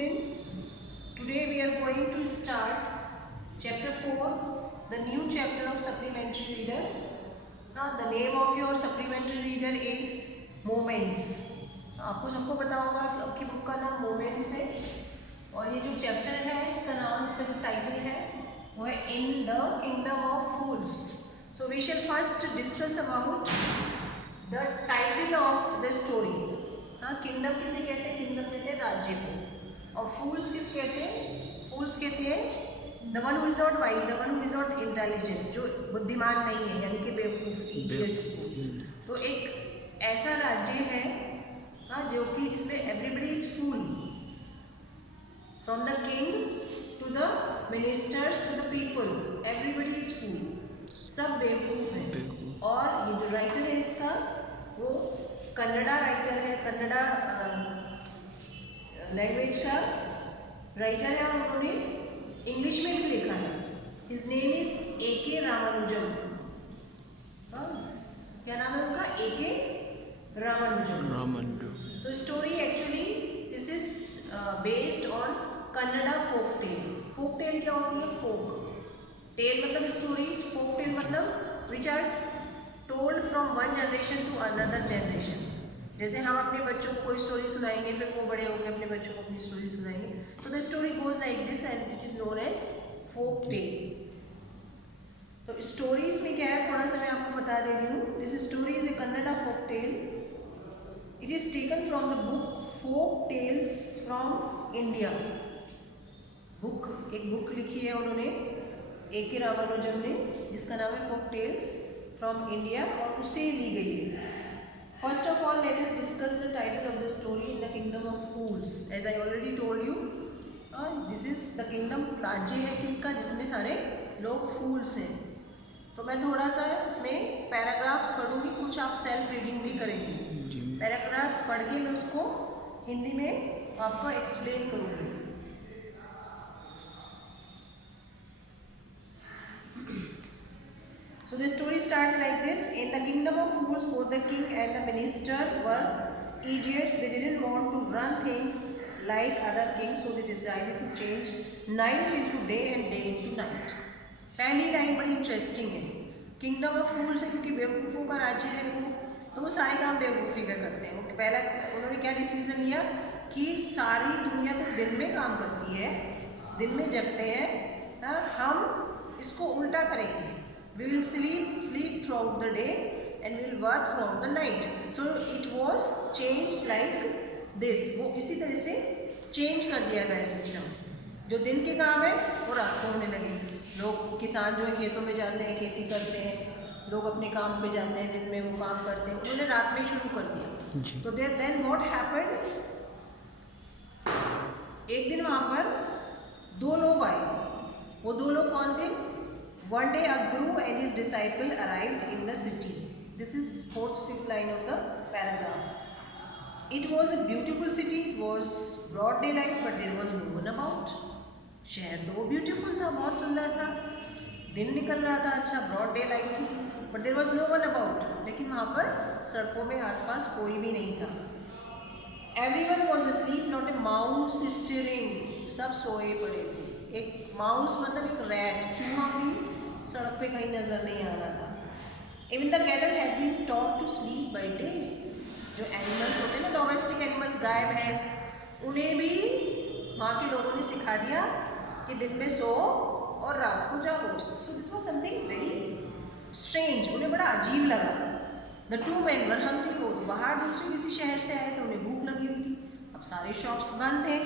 students, today we are going to start chapter 4, the new chapter of supplementary reader. Now the name of your supplementary reader is Moments. आपको सबको पता होगा कि आपकी book का नाम Moments है और ये जो चैप्टर है इसका नाम, इसका जो टाइटल है वो है in the kingdom of fools. So we shall first discuss about the title of the story. हाँ, किंगडम किसे कहते हैं? किंगडम कहते हैं राज्य को. और फूल्स किस कहते हैं? फूल्स कहते हैं the one who is not wise, the one who is not intelligent, जो बुद्धिमान नहीं है, यानी कि बेवकूफ, इडियट्स को. तो एक ऐसा राज्य है हाँ जो कि जिसमें everybody is fool, from the king to the ministers to the people, everybody is fool, सब बेवकूफ हैं. और ये जो राइटर है इसका वो कन्नड़ा राइटर है, कन्नड़ा लैंग्वेज का राइटर है और उन्होंने इंग्लिश में भी लिखा है. His name is A.K. Ramanujan. क्या नाम है उनका? A.K. रामानुजम. तो story actually this is based on Kannada folk tale. Folk tale क्या होती है? फोक टेल मतलब स्टोरीज, फोक टेल मतलब which are told from one generation to another generation. जैसे हम अपने बच्चों को कोई स्टोरी सुनाएंगे, फिर वो बड़े होकर अपने बच्चों को अपनी स्टोरी सुनाएंगे. So the story goes like this and it is known as folk tale. तो स्टोरीज में क्या है थोड़ा सा मैं आपको बता दे रही हूँ. This story is a Kannada folk tale. It is taken from the book folk tales from India. एक बुक लिखी है उन्होंने A.K. रामानुजम ने, जिसका नाम है फोक टेल्स फ्रॉम इंडिया, और उससे ली गई है. First of all, let us discuss the title of the story in the kingdom of fools. As I already told you, this is the kingdom. राज्य है किसका? जिसमें सारे लोग फूल्स हैं. तो मैं थोड़ा सा इसमें पैराग्राफ्स पढ़ूंगी, कुछ आप सेल्फ रीडिंग भी करेंगे. पैराग्राफ्स पढ़ के मैं उसको हिंदी में आपको एक्सप्लेन करूँगी. So the story starts like this. In the kingdom of fools, both the king and the minister were idiots. They didn't want to run things like other kings, so they decided to change night into day and day into night. पहली line बड़ी interesting है. Kingdom of फूल्स है क्योंकि बेवकूफ़ों का राज्य है वो, तो वो सारे काम बेवकूफ़ी का करते हैं. वो पहला उन्होंने क्या डिसीजन लिया कि सारी दुनिया तो दिन में काम करती है, दिन में जगते हैं, हम इसको उल्टा करेंगे. We will sleep throughout the day and we will work throughout the night. So it was changed like this. वो इसी तरह से चेंज कर दिया गया सिस्टम. जो दिन के काम है वो रात को होने लगे. लोग किसान जो है खेतों में जाते हैं, खेती करते हैं, लोग अपने काम पे जाते हैं, दिन में वो काम करते हैं, उन्होंने रात में शुरू कर दिया. तो then what happened? एक दिन वहाँ पर दो लोग आए. वो दो लोग कौन थे? One day a guru and his disciple arrived in the city. This is 4th-5th line of the paragraph. It was a beautiful city. It was broad daylight, but there was no one about. शहर तो वो beautiful था, बहुत सुंदर था, दिन निकल रहा था, अच्छा broad daylight थी, but there was no one about. लेकिन वहाँ पर सड़कों में आसपास कोई भी नहीं था. Everyone was asleep, not a mouse stirring. सब सोए पड़े थे. एक माउस मतलब एक रैट, चूहा भी सड़क पे कहीं नजर नहीं आ रहा था. Even the cattle had been taught to sleep by day. जो एनिमल्स होते हैं ना, डोमेस्टिक एनिमल्स, गाय भैंस, उन्हें भी वहाँ के लोगों ने सिखा दिया कि दिन में सो और रात को जागो. So this was something very strange. उन्हें बड़ा अजीब लगा. The two men were hungry. वो बाहर दूसरे किसी शहर से आए थे, उन्हें भूख लगी हुई थी. अब सारे शॉप्स बंद थे,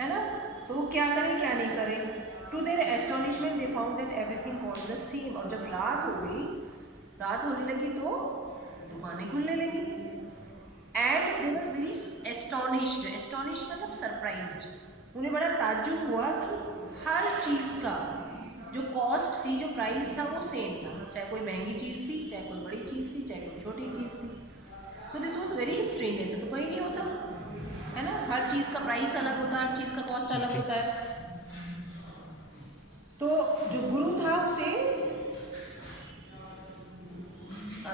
है ना, तो वो क्या करें क्या नहीं करें. To their astonishment, they found that everything was the same. और जब रात हो गई, रात होने लगी तो दुकानें खुलने लगी. And they were very astonished. Astonished मतलब surprised. उन्हें बड़ा ताज्जुब हुआ कि हर चीज़ का जो कॉस्ट थी, जो प्राइस था, वो सेम था. चाहे कोई महंगी चीज़ थी, चाहे कोई बड़ी चीज़ थी, चाहे कोई छोटी चीज़ थी. So this was very strange. ऐसा तो कहीं नहीं होता, है ना. हर चीज़ का प्राइस अलग होता है, हर चीज़ का कॉस्ट अलग होता है. तो जो गुरु था उसे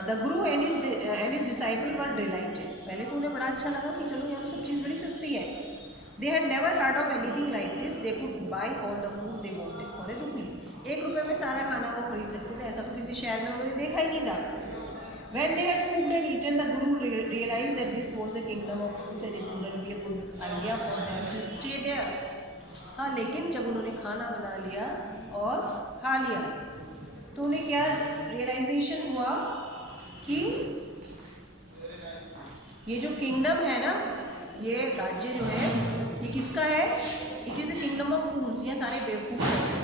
the Guru and his disciple were dilated. पहले तो उन्हें बड़ा अच्छा लगा कि चलो यार सब चीज़ बड़ी सस्ती है. They had never heard of anything like this. They could buy all the food they wanted for a rupee. 1 रुपये में सारा खाना वो खरीद सकते थे, ऐसा तो किसी शहर में उन्होंने देखा ही नहीं था. When they had cooked and eaten, the Guru realized that this was the kingdom of foods and it wouldn't be a good idea for them to stay there. हाँ, लेकिन जब उन्होंने खाना बना लिया और खा लिया तो उन्हें क्या रियलाइजेशन हुआ कि ये जो किंगडम है ना, ये राज्य जो है ये किसका है? It is a kingdom of fools. ये सारे बेवकूफ़ रहते हैं.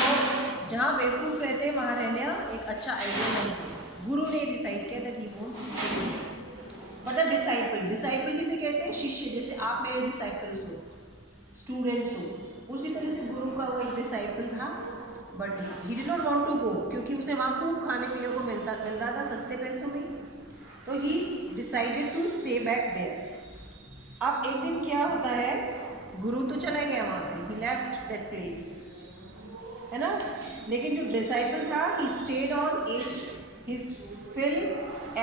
तो जहाँ बेवकूफ़ रहते हैं वहाँ रहना एक अच्छा आइडिया नहीं है. गुरु ने डिसाइड किया दैट ही वोंट मतलब डिसाइपल किसे कहते हैं? शिष्य. जैसे आप मेरे डिसाइपल्स हो, स्टूडेंट्स हो, उसी तरह से गुरु का वो एक डिसाइपल था. But he did not want to go, क्योंकि उसे वहाँ खूब खाने पीने को मिल रहा था सस्ते पैसों में. तो he decided to stay back there. अब एक दिन क्या होता है, गुरु तो चला गया वहाँ से, ही लेफ्ट दैट प्लेस, है ना. लेकिन जो डिसाइपल था, he stayed on ate his fill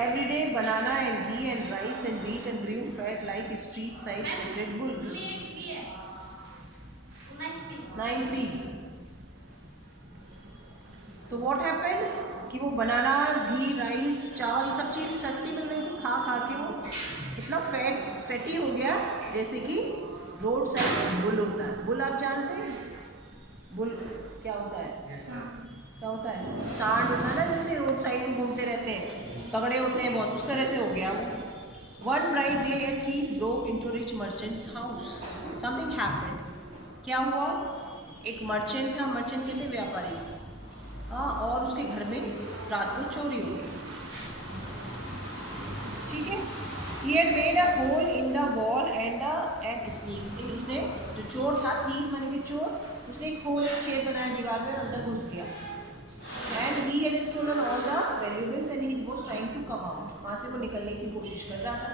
every day banana and ghee and rice and wheat and grew fat like street side separate bull. 9B. तो व्हाट हैपेंड कि वो बनानास, घी, राइस, चावल, सब चीज़ सस्ती मिल रही थी. खा के वो इतना फैटी हो गया जैसे कि रोड साइड बुल होता है. बुल आप जानते हैं? बुल क्या होता है? क्या होता है? सांड होता है ना, जैसे रोड साइड में घूमते रहते हैं, तगड़े होते हैं बहुत, उस तरह से हो गया वो. One bright day a thief broke into rich merchants house. Something happened. क्या हुआ? एक मर्चेंट था, मर्चेंट कहते व्यापारी, हाँ, और उसके घर में रात को चोरी हो गई. ठीक है. He had made a hole in the wall and sneaked. उसने जो चोर था, थीफ माने कि चोर, उसने एक होल, एक छेद बनाया दीवार में, अंदर घुस गया. And he had stolen all the valuables and he was trying to come out. वहाँ से वो निकलने की कोशिश कर रहा था,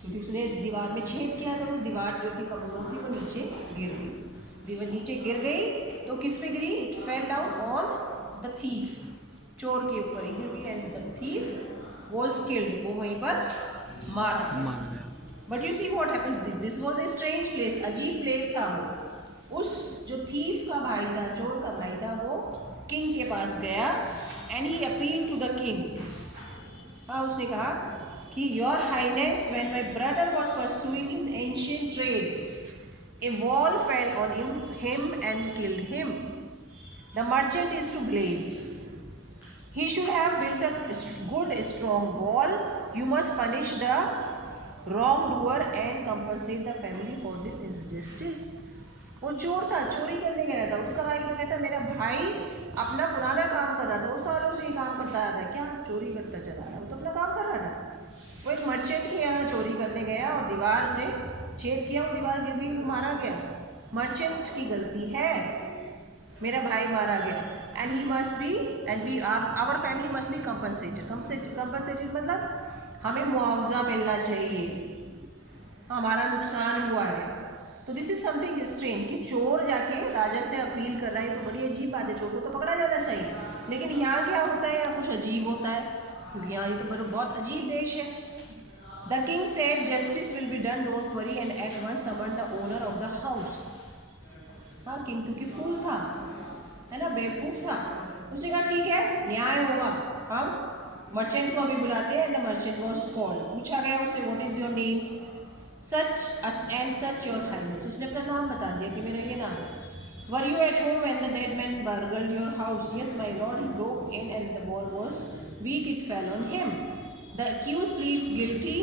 क्योंकि उसने दीवार में छेद किया था. वो दीवार जो थी कमजोर थी, वो नीचे गिर गई. दीवार नीचे गिर गई तो किस पे गिरी? It fell down on the thief. चोर के ऊपर ही गिर गई. And the thief was killed. वो वहीं पर मारा गया. But you see what happens, this was a strange place. अजीब प्लेस था वो. उस जो थीफ का भाई था, चोर का भाई था, वो किंग के पास गया. And he appeal to the king. हाँ, उसने कहा कि your highness, when my brother was pursuing his ancient trade, a wall fell on him and killed him. The merchant is to blame. He should have built a good, strong wall. You must punish the wrongdoer and compensate the family for this injustice. वो चोर था, चोरी करने गया था. उसका भाई क्या कहता, मेरा भाई अपना पुराना काम कर रहा था, वो सालों से ही काम करता रहा था, क्या चोरी करता चला रहा, वो तो अपना काम कर रहा था. वो एक मर्चेंट के यहाँ चोरी करने गया और दीवार में छेद किया, वो दीवार गिर गई, मारा गया. मर्चेंट की गलती है, मेरा भाई मारा गया. And he must be and we our family must be compensated. Compensated मतलब हमें मुआवजा मिलना चाहिए, हमारा नुकसान हुआ है. तो दिस इज समथिंग स्ट्रेंज कि चोर जाके राजा से अपील कर रहा है. तो बड़ी अजीब बात है, चोर को तो पकड़ा जाना चाहिए. लेकिन यहाँ क्या होता है, यहाँ कुछ अजीब होता है, क्योंकि यहाँ तो बहुत अजीब देश है. The king said, "Justice will be done. Don't worry." And at once summoned the owner of the house. हाँ, किंग क्योंकि फूल था, है ना, बेवकूफ़ था. उसने कहा ठीक है, न्याय होगा, हम मर्चेंट को अभी बुलाते हैं. And the merchant was called. पूछा गया उससे, what is your name, such and such your kindness. उसने अपना नाम बता दिया कि मेरा ये नाम है. Were you at home when the dead man burgled your house? Yes, my lord. He broke in and the wall was weak. It fell on him. The accused pleads guilty.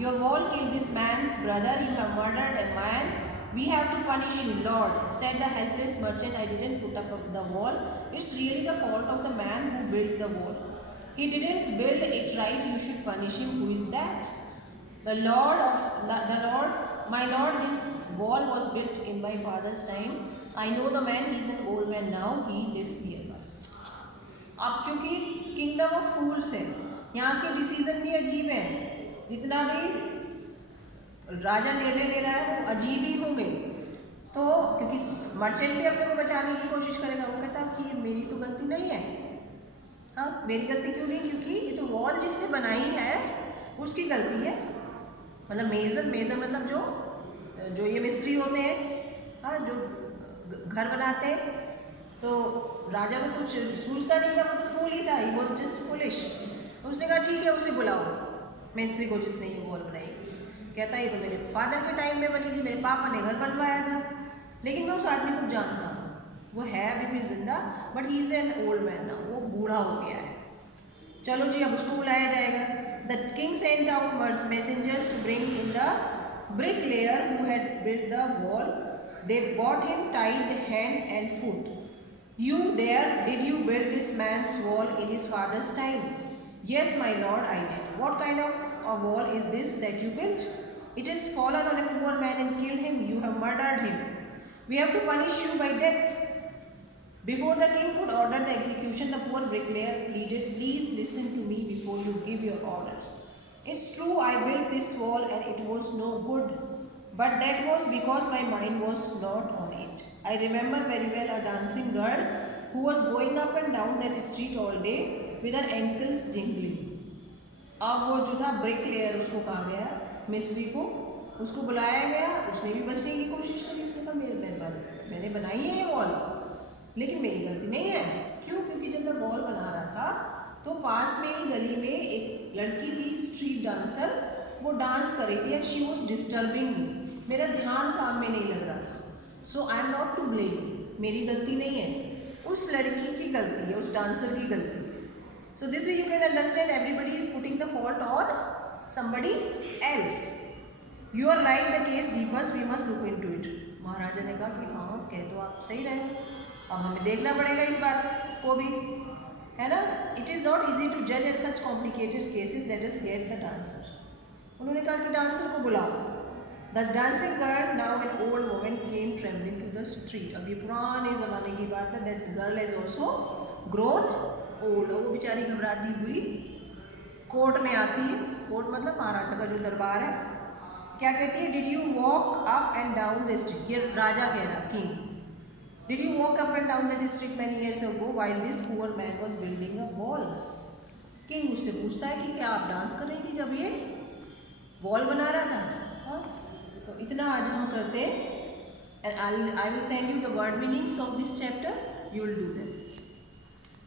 Your wall killed this man's brother. You have murdered a man. We have to punish you, Lord, said the helpless merchant. I didn't put up the wall. It's really the fault of the man who built the wall. He didn't build it right. You should punish him. Who is that? The Lord, my Lord, this wall was built in my father's time. I know the man. He's an old man now. He lives nearby. अब क्योंकि kingdom of फूल्स है, यहाँ के decision भी अजीब है. जितना भी राजा निर्णय ले रहा है वो अजीब ही होंगे. तो क्योंकि मर्चेंट भी अपने को बचाने की कोशिश करेगा. वो कहता है कि ये मेरी तो गलती नहीं है. हाँ, मेरी गलती क्यों नहीं, क्योंकि ये तो वॉल जिसने बनाई है उसकी गलती है. मतलब मेजर मतलब जो जो ये मिस्त्री होते हैं, हाँ, जो घर बनाते हैं, तो राजा को कुछ सूझता नहीं था, वो तो फूल ही था, ही वॉज जस्ट फुलिश। उसने कहा ठीक है, उसे बुलाओ, मिस्त्री को जिसने ये वॉल बनाई। कहता है ये तो मेरे फादर के टाइम में बनी थी, मेरे पापा ने घर बनवाया था, लेकिन मैं उस आदमी को जानता हूँ, वो है अभी भी जिंदा, but he is an old man now, वो बूढ़ा हो गया है। चलो जी, अब उसको बुलाया जाएगा। The king sent out messengers to bring in the bricklayer who had built the wall. They brought him tied hand and foot. You there, did you build this man's wall in his father's time? Yes, my lord, I did. What kind of a wall is this that you built? It has fallen on a poor man and killed him. You have murdered him. We have to punish you by death. Before the king could order the execution, the poor bricklayer pleaded, please listen to me before you give your orders. It's true, I built this wall and it was no good, but that was because my mind was not on it. I remember very well a dancing girl who was going up and down that street all day with her ankles jingling. अब वो जो था brick layer, उसको कहा गया, मिस्त्री को, उसको बुलाया गया, उसने भी बचने की कोशिश करी। उसने कहा मैंने बनाई है ये वॉल, लेकिन मेरी गलती नहीं है। क्यों? क्योंकि जब मैं वॉल बना रहा था तो पास में ही गली में एक लड़की थी, स्ट्रीट डांसर, वो डांस कर रही थी and she was disturbing me, मेरा ध्यान काम में नहीं लग रहा था। So I am not to blame, मेरी गलती नहीं है, उस लड़की की गलती है, उस डांसर की गलती है। So this way you can understand everybody is putting the fault on somebody else. You are right, the case deepens, we must look into it. Maharaja ने कहा कि हाँ, कह तो आप सही रहे, अब हमें देखना पड़ेगा इस बात को भी, है ना। It is not easy to जज at such complicated cases, let us get the dancer. उन्होंने कहा कि डांसर को बुलाओ। The dancing girl, now an old woman, came travelling to the street. अब ये पुराने ज़माने की बात है, that girl is also grown old. वो बेचारी घबराती हुई कोर्ट में आती है, कोर्ट मतलब महाराजा का जो दरबार है। क्या कहती है? Did you walk up and down the street, ये राजा कह रहा, king, did you walk up and down the district many years ago while this poor man was building a wall? King उससे पूछता है कि क्या आप डांस कर रही थी जब ये वॉल बना रहा था? हाँ, तो इतना आज हम करते हैं। And I will send you the word meanings of this chapter, you will do that.